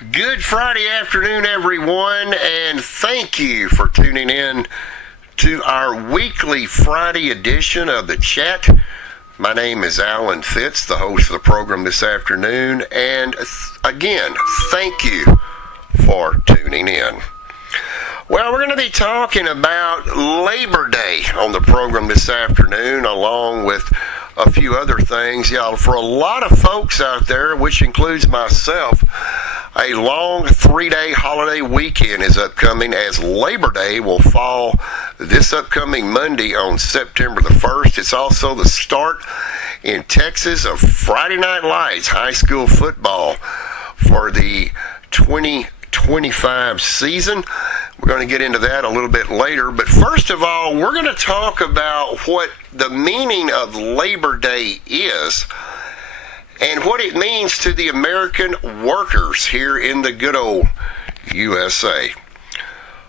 Good Friday afternoon, everyone, and thank you for tuning in to our weekly Friday edition of The Chat. My name is Alan Fitz, the host of the program this afternoon, and again, thank you for tuning in. Well, we're going to be talking about Labor Day on the program this afternoon, along with a few other things. Yeah, for a lot of folks out there, which includes myself, a long 3-day holiday weekend is upcoming, as Labor Day will fall this upcoming Monday on September the 1st. It's also the start in Texas of Friday Night Lights high school football for the 2025 season. We're going to get into that a little bit later, but first of all, we're going to talk about what the meaning of Labor Day is and what it means to the American workers here in the good old USA.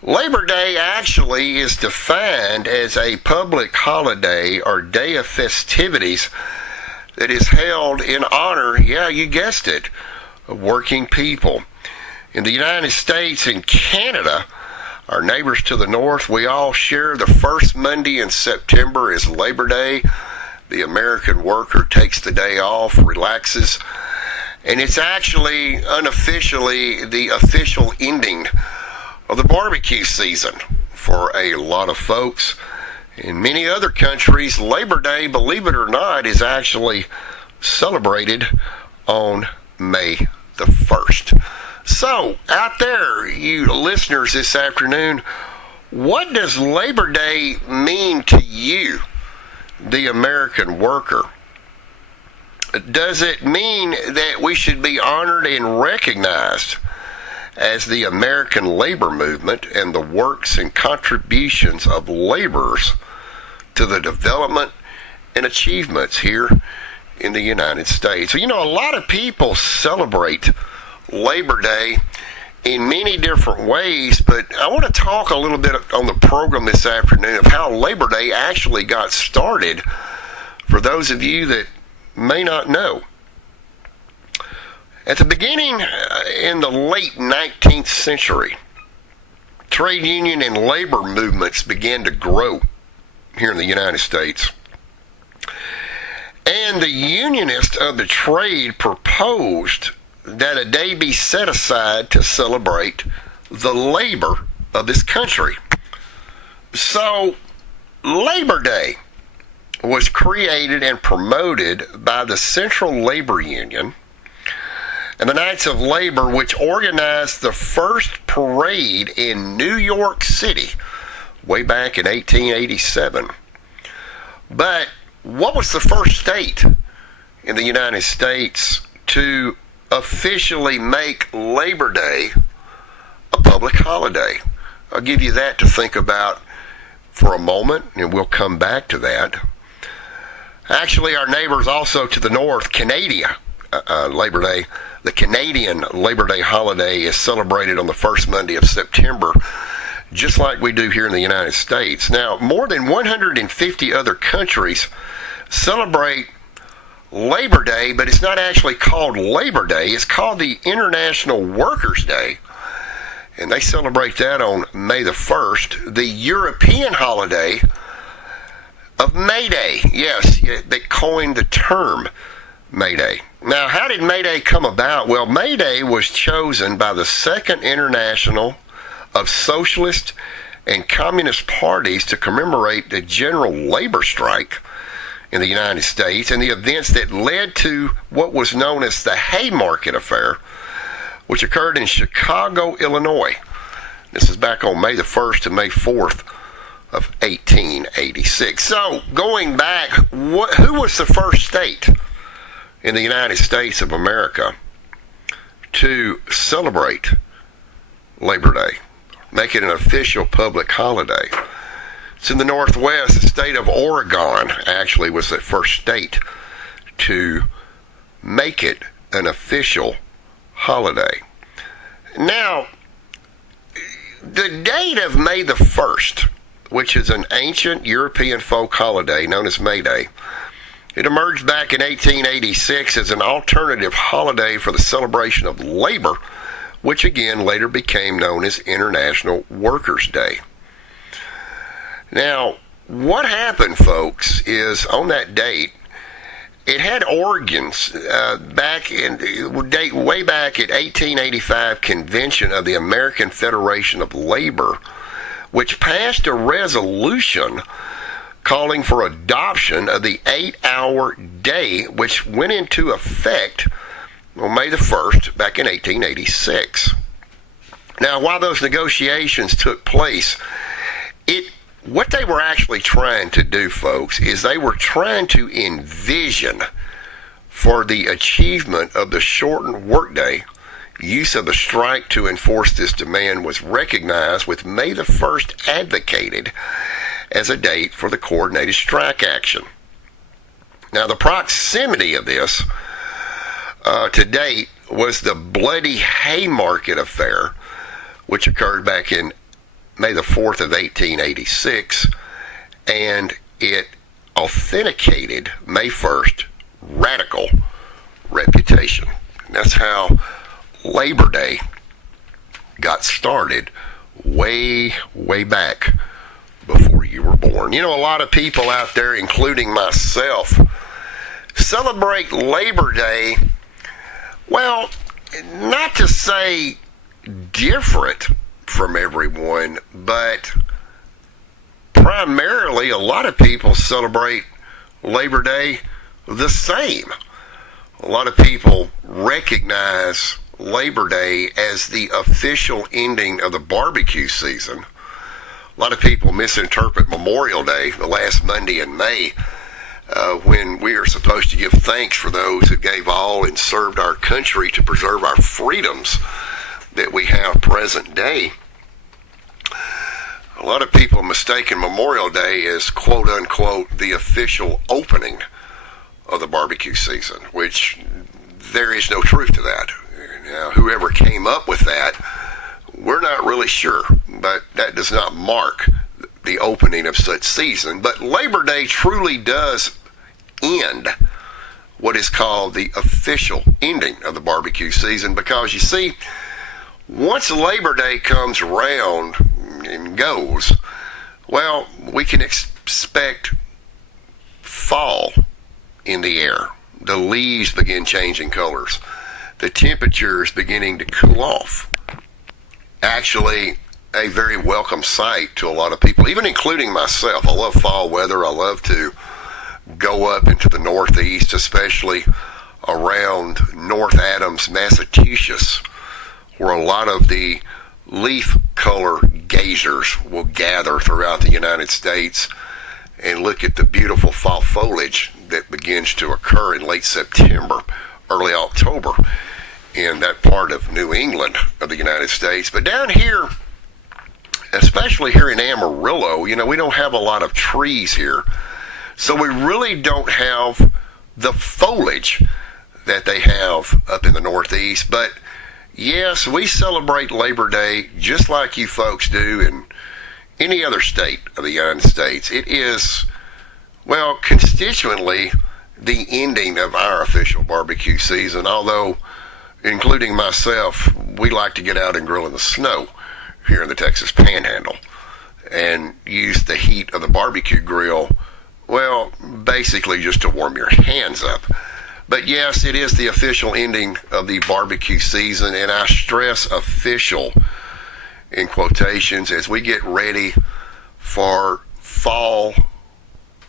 Labor Day actually is defined as a public holiday or day of festivities that is held in honor, yeah, you guessed it, of working people. In the United States and Canada, our neighbors to the north, we all share the first Monday in September as Labor Day. The American worker takes the day off, relaxes, and it's actually unofficially the official ending of the barbecue season for a lot of folks. In many other countries, Labor Day, believe it or not, is actually celebrated on May the 1st. So, out there, you listeners this afternoon, what does Labor Day mean to you, the American worker? Does it mean that we should be honored and recognized as the American labor movement and the works and contributions of laborers to the development and achievements here in the United States? You know, a lot of people celebrate Labor Day in many different ways, but I want to talk a little bit on the program this afternoon of how Labor Day actually got started for those of you that may not know. At the beginning, in the late 19th century, trade union and labor movements began to grow here in the United States. And the Unionists of the trade proposed that a day be set aside to celebrate the labor of this country. So, Labor Day was created and promoted by the Central Labor Union and the Knights of Labor, which organized the first parade in New York City way back in 1887. But what was the first state in the United States to officially make Labor Day a public holiday? I'll give you that to think about for a moment, and we'll come back to that. Actually, our neighbors also to the north, Canada, Labor Day, the Canadian Labor Day holiday is celebrated on the first Monday of September, just like we do here in the United States. Now, more than 150 other countries celebrate Labor Day, but it's not actually called Labor Day. It's called the International Workers' Day, and they celebrate that on May the 1st. The European holiday of May Day, yes, they coined the term May Day. Now, how did May Day come about? Well, May Day was chosen by the Second International of Socialist and Communist Parties to commemorate the general labor strike in the United States and the events that led to what was known as the Haymarket Affair, which occurred in Chicago, Illinois. This is back on May the 1st to May 4th of 1886. So, going back, who was the first state in the United States of America to celebrate Labor Day, make it an official public holiday? It's in the Northwest. The state of Oregon actually was the first state to make it an official holiday. Now, the date of May the 1st, which is an ancient European folk holiday known as May Day, it emerged back in 1886 as an alternative holiday for the celebration of labor which again later became known as International Workers' Day. Now, what happened, folks, is on that date, it had organs way back at 1885 convention of the American Federation of Labor, which passed a resolution calling for adoption of the 8-hour day, which went into effect on May the 1st back in 1886. Now, while those negotiations took place, what they were actually trying to do, folks, is they were trying to envision for the achievement of the shortened workday, use of the strike to enforce this demand was recognized, with May the 1st advocated as a date for the coordinated strike action. Now, the proximity of this to date was the Bloody Haymarket affair, which occurred back in May the 4th of 1886, and it authenticated May 1st radical reputation. And that's how Labor Day got started way, way back before you were born. You know, a lot of people out there, including myself, celebrate Labor Day, well, not to say different from everyone, but primarily a lot of people celebrate Labor Day the same. A lot of people recognize Labor Day as the official ending of the barbecue season. A lot of people misinterpret Memorial Day, the last Monday in May, when we are supposed to give thanks for those who gave all and served our country to preserve our freedoms that we have present day. A lot of people mistaken Memorial Day as quote unquote the official opening of the barbecue season, which there is no truth to that. Now, whoever came up with that, we're not really sure, but that does not mark the opening of such season. But Labor Day truly does end what is called the official ending of the barbecue season, because you see, once Labor Day comes around and goes, well, we can expect fall in the air. The leaves begin changing colors. The temperature is beginning to cool off. Actually, a very welcome sight to a lot of people, even including myself. I love fall weather. I love to go up into the Northeast, especially around North Adams, Massachusetts, where a lot of the leaf color gazers will gather throughout the United States and look at the beautiful fall foliage that begins to occur in late September, early October in that part of New England of the United States. But down here, especially here in Amarillo, you know, we don't have a lot of trees here, so we really don't have the foliage that they have up in the Northeast. But yes, we celebrate Labor Day just like you folks do in any other state of the United States. It is, well, constituently the ending of our official barbecue season, although, including myself, we like to get out and grill in the snow here in the Texas Panhandle and use the heat of the barbecue grill, well, basically just to warm your hands up. But yes, it is the official ending of the barbecue season, and I stress official in quotations as we get ready for fall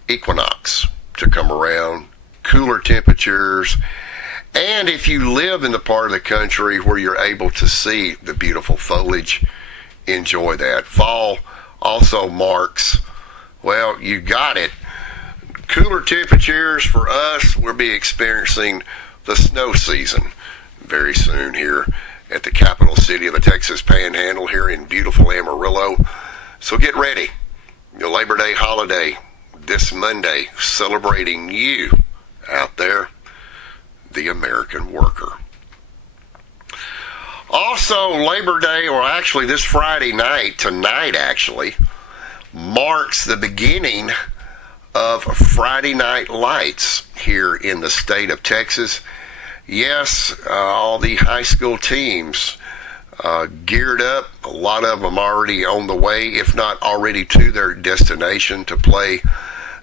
equinox to come around, cooler temperatures, and if you live in the part of the country where you're able to see the beautiful foliage, enjoy that. Fall also marks, well, you got it, cooler temperatures for us. We'll be experiencing the snow season very soon here at the capital city of the Texas Panhandle here in beautiful Amarillo. So get ready. The Labor Day holiday this Monday, celebrating you out there, the American worker. Also, Labor Day, or actually this Friday night, tonight actually, marks the beginning of Friday Night Lights here in the state of Texas. Yes, all the high school teams geared up. A lot of them already on the way, if not already to their destination to play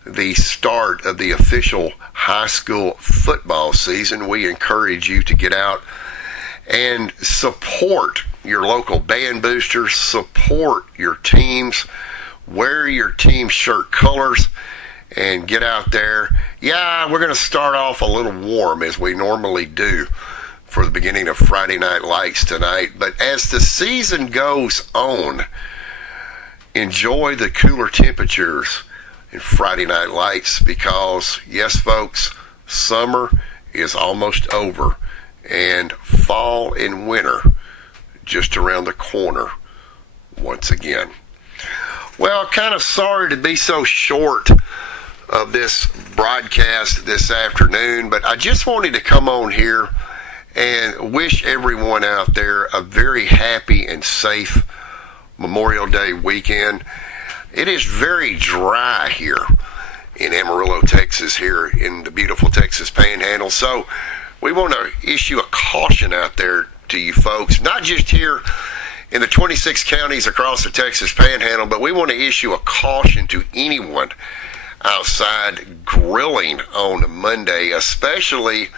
the start of the official high school football season. We encourage you to get out and support your local band boosters, support your teams, wear your team shirt colors, and get out there. Yeah, we're going to start off a little warm as we normally do for the beginning of Friday Night Lights tonight. But as the season goes on, enjoy the cooler temperatures in Friday Night Lights because, yes, folks, summer is almost over and fall and winter just around the corner once again. Well, kind of sorry to be so short of this broadcast this afternoon, but I just wanted to come on here and wish everyone out there a very happy and safe Memorial Day weekend. It is very dry here in Amarillo, Texas, here in the beautiful Texas Panhandle. So we want to issue a caution out there to you folks, not just here in the 26 counties across the Texas Panhandle, but we want to issue a caution to anyone outside grilling on Monday, especially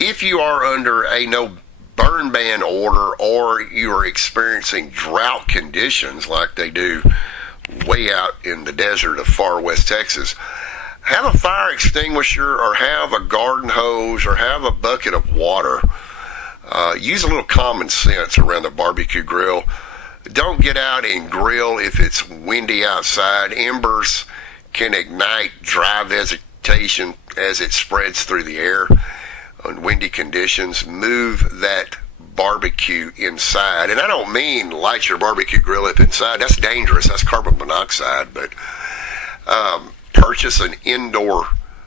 if you are under a no burn ban order or you are experiencing drought conditions like they do way out in the desert of far west Texas. Have a fire extinguisher or have a garden hose or have a bucket of water. Use a little common sense around the barbecue grill. Don't get out and grill if it's windy outside. Embers can ignite dry vegetation as it spreads through the air on windy conditions. Move that barbecue inside. And I don't mean light your barbecue grill up inside. That's dangerous. That's carbon monoxide. But purchase an indoor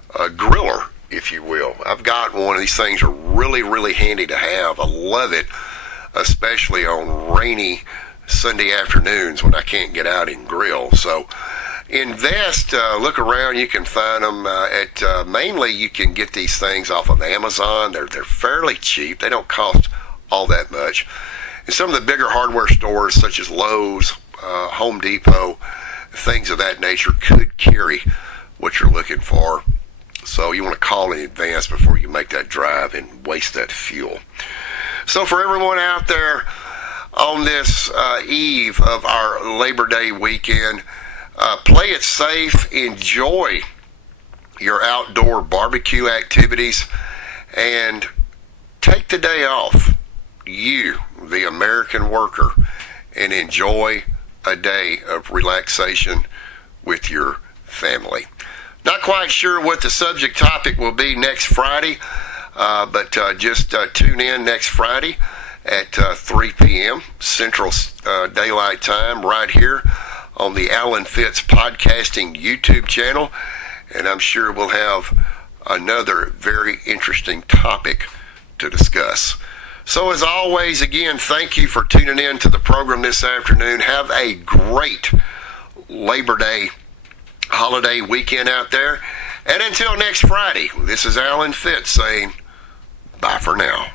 griller, if you will. I've got one. These things are really, really handy to have. I love it, especially on rainy Sunday afternoons when I can't get out and grill. So invest, look around. You can find them mainly you can get these things off of Amazon. They're fairly cheap. They don't cost all that much. And some of the bigger hardware stores such as Lowe's, Home Depot, things of that nature could carry what you're looking for. So you want to call in advance before you make that drive and waste that fuel. So for everyone out there on this eve of our Labor Day weekend, play it safe, enjoy your outdoor barbecue activities, and take the day off, you, the American worker, and enjoy a day of relaxation with your family. Not quite sure what the subject topic will be next Friday, but just tune in next Friday at 3 p.m. Central Daylight Time right here on the Alan Fitz Podcasting YouTube channel, and I'm sure we'll have another very interesting topic to discuss. So as always, again, thank you for tuning in to the program this afternoon. Have a great Labor Day holiday weekend out there. And until next Friday, this is Alan Fitz saying bye for now.